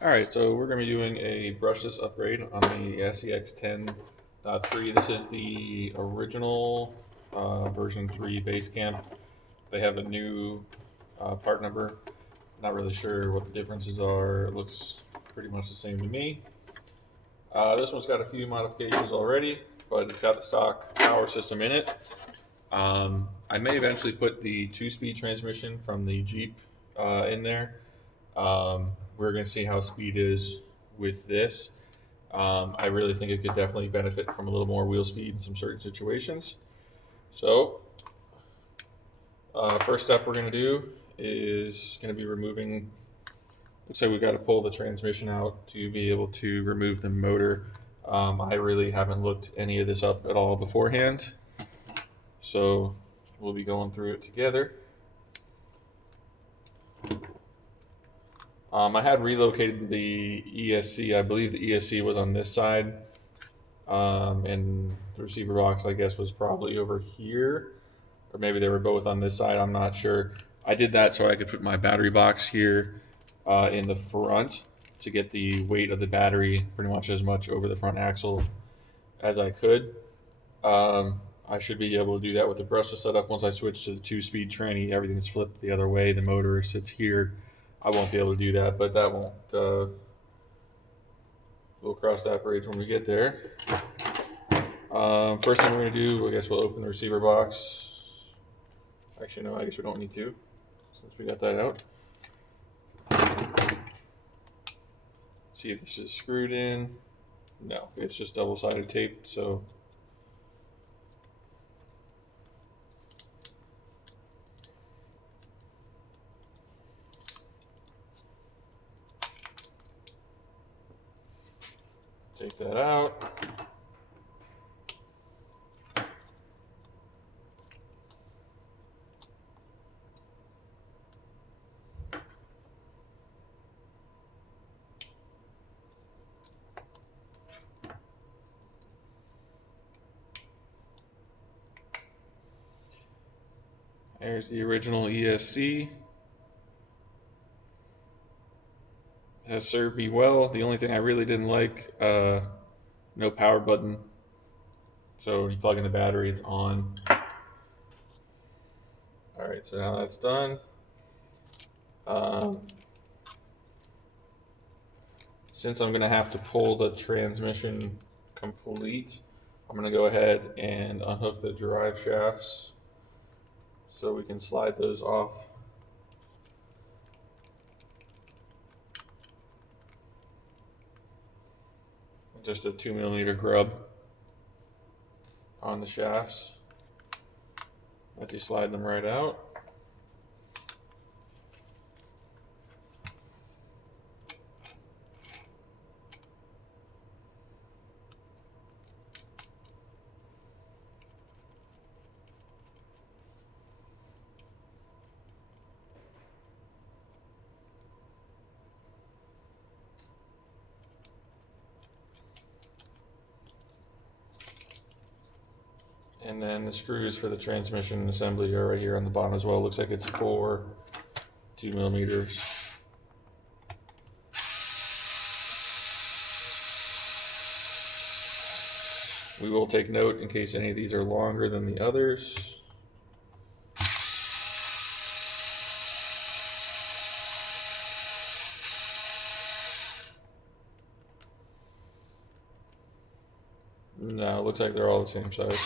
Alright, so we're going to be doing a brushless upgrade on the SCX10 III. This is the original version 3 base camp. They have a new part number. Not really sure what the differences are. It looks pretty much the same to me. This one's got a few modifications already, but it's got the stock power system in it. I may eventually put the 2-speed transmission from the Jeep in there. We're going to see how speed is with this. I really think it could definitely benefit from a little more wheel speed in some certain situations. So, first step we're going to do is going to be removing. Looks like we've got to pull the transmission out to be able to remove the motor. I really haven't looked any of this up at all beforehand, so we'll be going through it together. I had relocated the ESC. I believe the ESC was on this side, and the receiver box, I guess, was probably over here, or maybe they were both on this side. I'm not sure. I did that so I could put my battery box here in the front to get the weight of the battery pretty much as much over the front axle as I could. I should be able to do that with the brushless setup. Once I switch to the 2-speed tranny, everything's flipped the other way. The motor sits here. I won't be able to do that, but that won't. We'll cross that bridge when we get there. First thing we're going to do, I guess we'll open the receiver box. Actually, no, I guess we don't need to, since we got that out. See if this is screwed in. No, it's just double-sided tape, so. Take that out. There's the original ESC. Has served me well. The only thing I really didn't like, no power button. So when you plug in the battery, it's on. Alright, so now that's done. Since I'm going to have to pull the transmission complete, I'm going to go ahead and unhook the drive shafts so we can slide those off. Just a 2mm grub on the shafts. Let you slide them right out. And then the screws for the transmission assembly are right here on the bottom as well. Looks like it's 4 2mm. We will take note in case any of these are longer than the others. No, it looks like they're all the same size.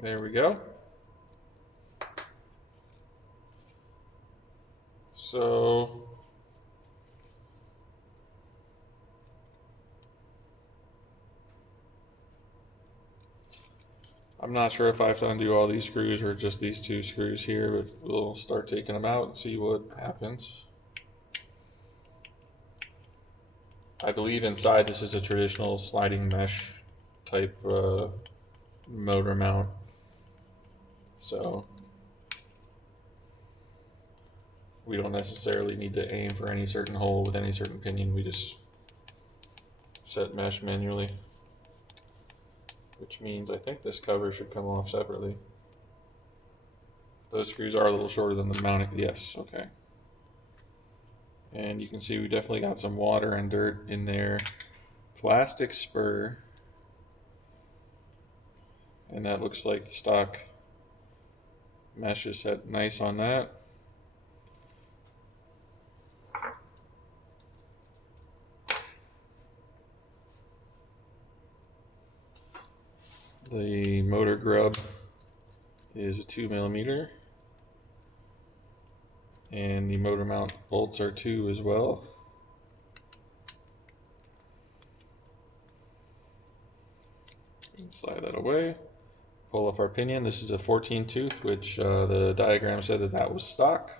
There we go. So I'm not sure if I have to undo all these screws or just these 2 screws here, but we'll start taking them out and see what happens. I believe inside this is a traditional sliding mesh type motor mount. So we don't necessarily need to aim for any certain hole with any certain pinion. We just set mesh manually, which means I think this cover should come off separately. Those screws are a little shorter than the mounting. Yes, okay. And you can see we definitely got some water and dirt in there. Plastic spur. And that looks like the stock mesh is set nice on that. The motor grub is a 2mm, and the motor mount bolts are 2 as well. Slide that away. Pull off our pinion. This is a 14 tooth, which the diagram said that was stock.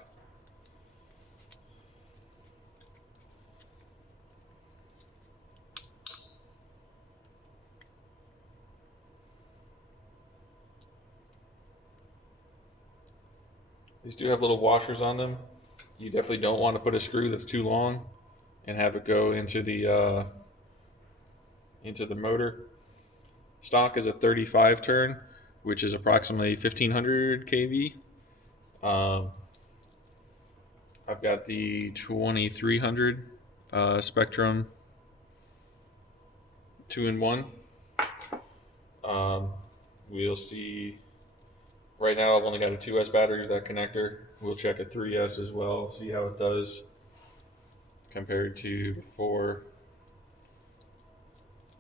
These do have little washers on them. You definitely don't want to put a screw that's too long and have it go into the motor. Stock is a 35 turn, which is approximately 1500 kV. I've got the 2300 Spectrum 2-in-1. We'll see. Right now I've only got a 2S battery with that connector. We'll check a 3S as well, see how it does compared to before.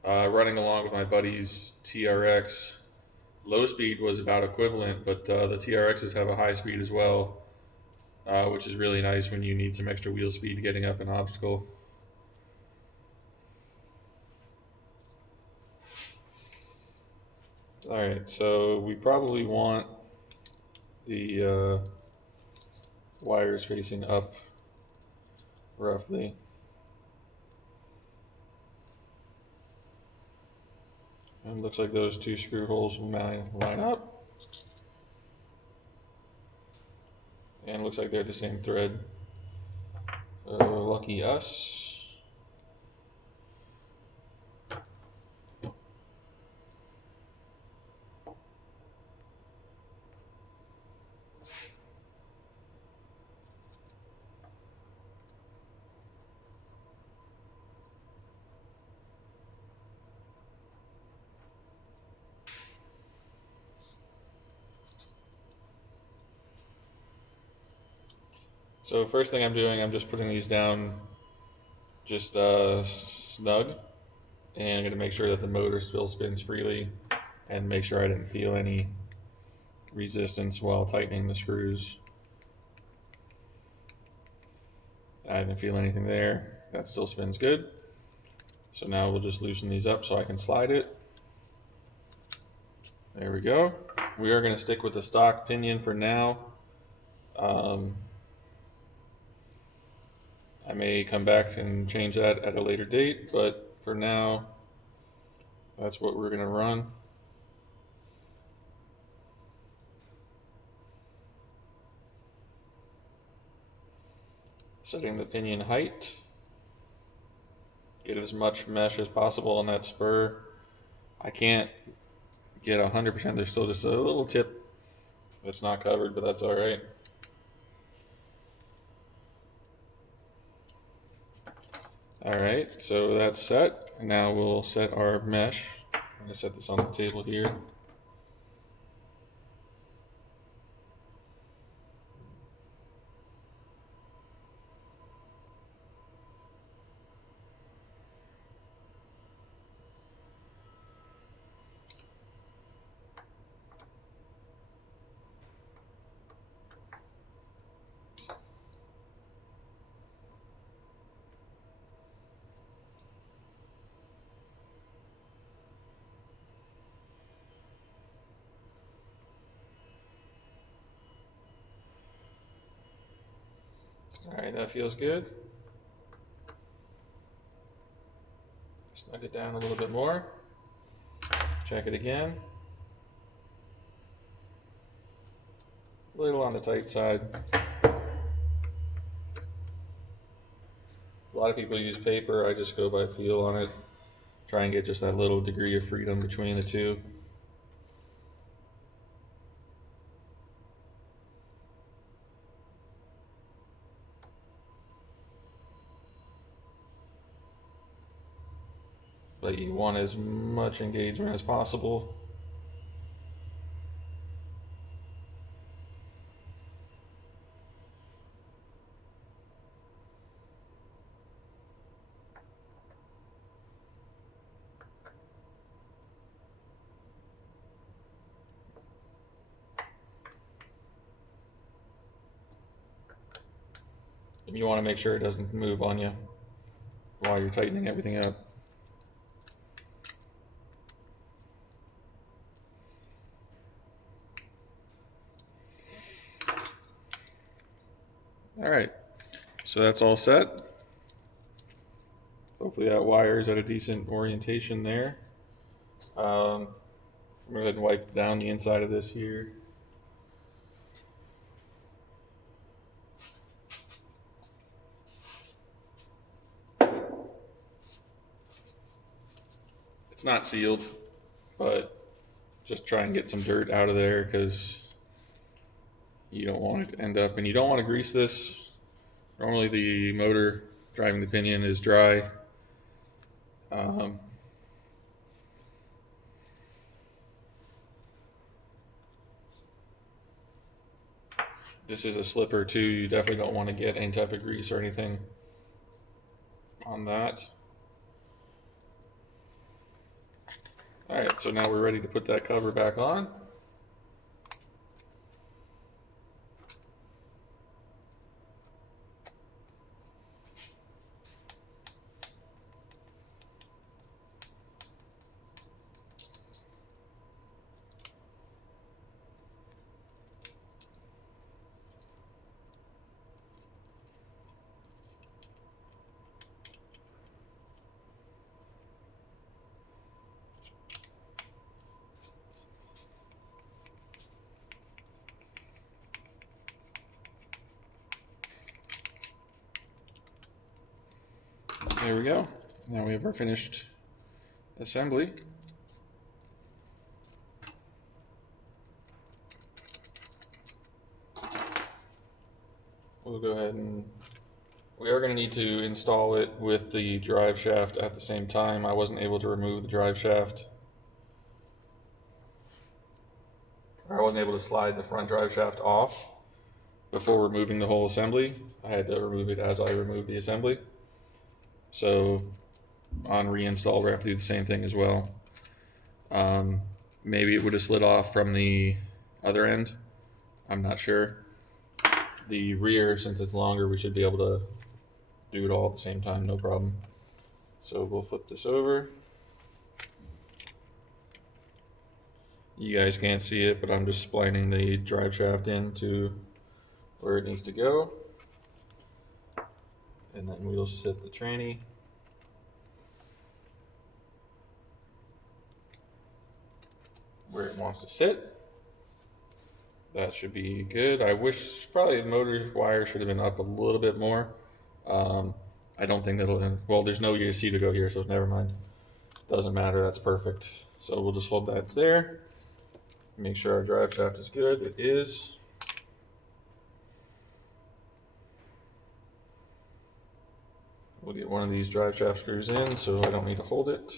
Running along with my buddy's TRX, low speed was about equivalent, but the TRXs have a high speed as well, which is really nice when you need some extra wheel speed getting up an obstacle. Alright, so we probably want the wires facing up roughly. And it looks like those 2 screw holes line up. And it looks like they're the same thread. Lucky us. So first thing I'm doing, I'm just putting these down just snug, and I'm going to make sure that the motor still spins freely and make sure I didn't feel any resistance while tightening the screws. I didn't feel anything there. That still spins good. So now we'll just loosen these up so I can slide it. There we go. We are going to stick with the stock pinion for now. I may come back and change that at a later date, but for now, that's what we're going to run. Setting the pinion height. Get as much mesh as possible on that spur. I can't get 100%. There's still just a little tip that's not covered, but that's all right. All right, so that's set. Now we'll set our mesh. I'm going to set this on the table here. All right, that feels good. Snug it down a little bit more. Check it again. a little on the tight side. A lot of people use paper. I just go by feel on it. Try and get just that little degree of freedom between the two. But you want as much engagement as possible. And you want to make sure it doesn't move on you while you're tightening everything up. All right, so that's all set. Hopefully that wire is at a decent orientation there. I'm going to go ahead and wipe down the inside of this here. It's not sealed, but just try and get some dirt out of there because you don't want it to end up, and you don't want to grease this. Normally the motor driving the pinion is dry. This is a slipper too. You definitely don't want to get any type of grease or anything on that. All right, so now we're ready to put that cover back on. There we go. Now we have our finished assembly. We'll go ahead and we are going to need to install it with the drive shaft at the same time. I wasn't able to remove the drive shaft. I wasn't able to slide the front drive shaft off before removing the whole assembly. I had to remove it as I removed the assembly. So on reinstall, we have to do the same thing as well. Maybe it would have slid off from the other end. I'm not sure. The rear, since it's longer, we should be able to do it all at the same time, no problem. So we'll flip this over. You guys can't see it, but I'm just splining the drive shaft into where it needs to go. And then we'll sit the tranny. Where it wants to sit. That should be good. I wish probably the motor wire should have been up a little bit more. I don't think that'll, well, there's no UC to go here, so never mind. Doesn't matter, that's perfect. So we'll just hold that there. Make sure our drive shaft is good. It is. We'll get one of these drive shaft screws in so I don't need to hold it.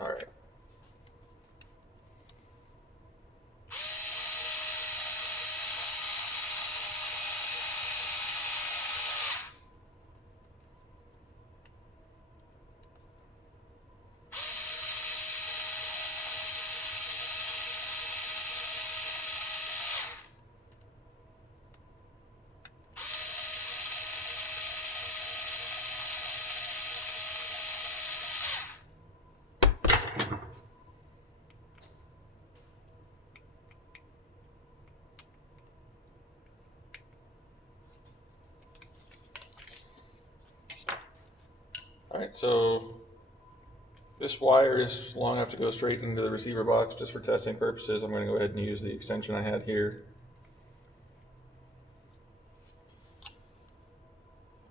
All right. All right, so This wire is long enough to go straight into the receiver box. Just for testing purposes, I'm going to go ahead and use the extension I had here.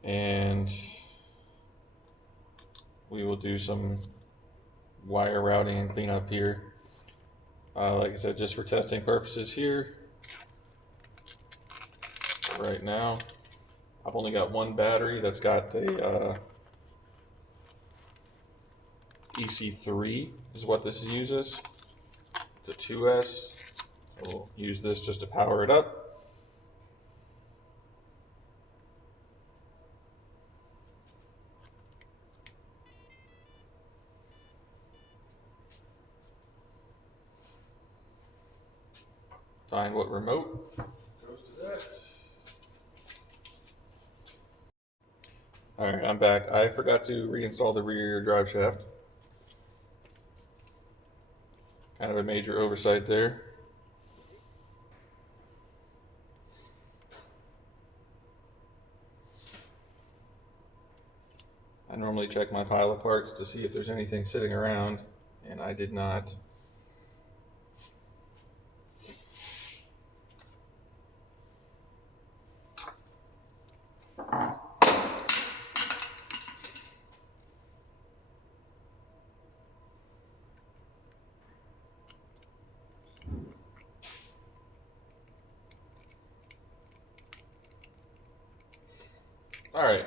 And we will do some wire routing and cleanup here. Like I said, just for testing purposes here. Right now, I've only got one battery that's got a EC3 is what this uses. It's a 2S. So we'll use this just to power it up. Find what remote goes to that. Alright, I'm back. I forgot to reinstall the rear drive shaft. Kind of a major oversight there. I normally check my pile of parts to see if there's anything sitting around, and I did not. Alright,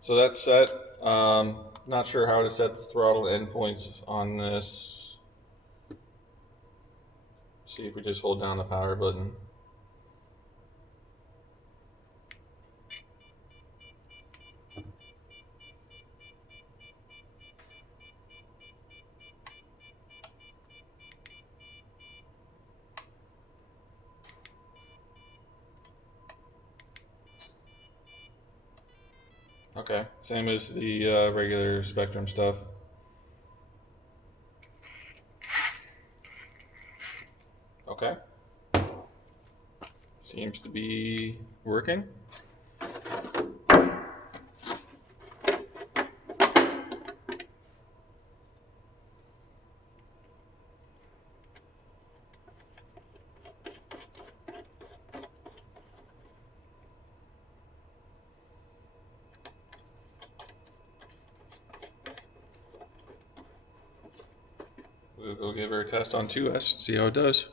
so that's set. Not sure how to set the throttle endpoints on this. See if we just hold down the power button. Okay, same as the regular Spectrum stuff. Okay. Seems to be working. We'll go give her a test on 2S, see how it does.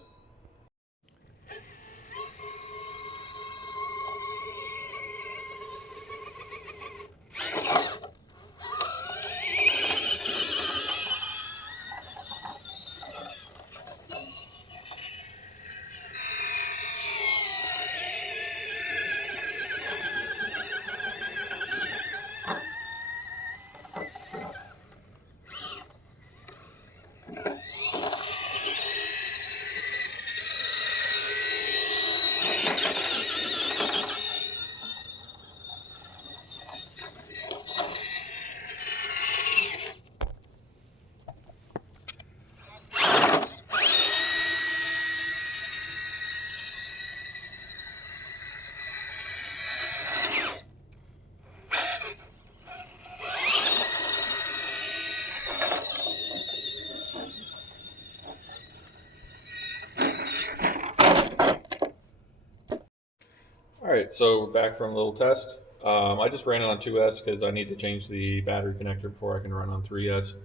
Alright, so back from a little test. I just ran it on 2S because I need to change the battery connector before I can run on 3S.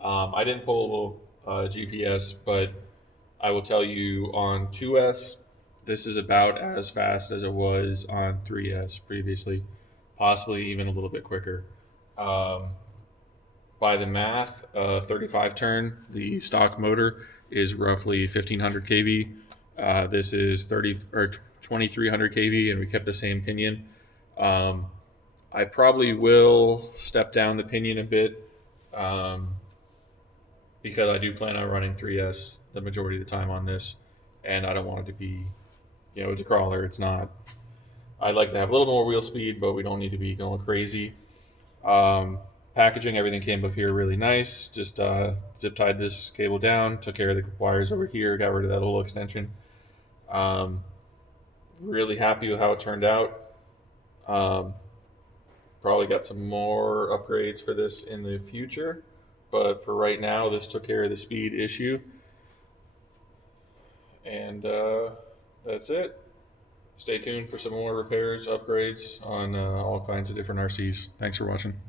I didn't pull GPS, but I will tell you on 2S, this is about as fast as it was on 3S previously, possibly even a little bit quicker. By the math, 35 turn, the stock motor is roughly 1500 kV. This is 2300 kV, and we kept the same pinion. I probably will step down the pinion a bit because I do plan on running 3S the majority of the time on this, and I don't want it to be, it's a crawler. It's not. I'd like to have a little more wheel speed, but we don't need to be going crazy. Packaging, everything came up here really nice. Just zip tied this cable down, took care of the wires over here, got rid of that little extension. Really happy with how it turned out. Probably got some more upgrades for this in the future. but for right now, this took care of the speed issue. And that's it. Stay tuned for some more repairs, upgrades on all kinds of different RCs. Thanks for watching.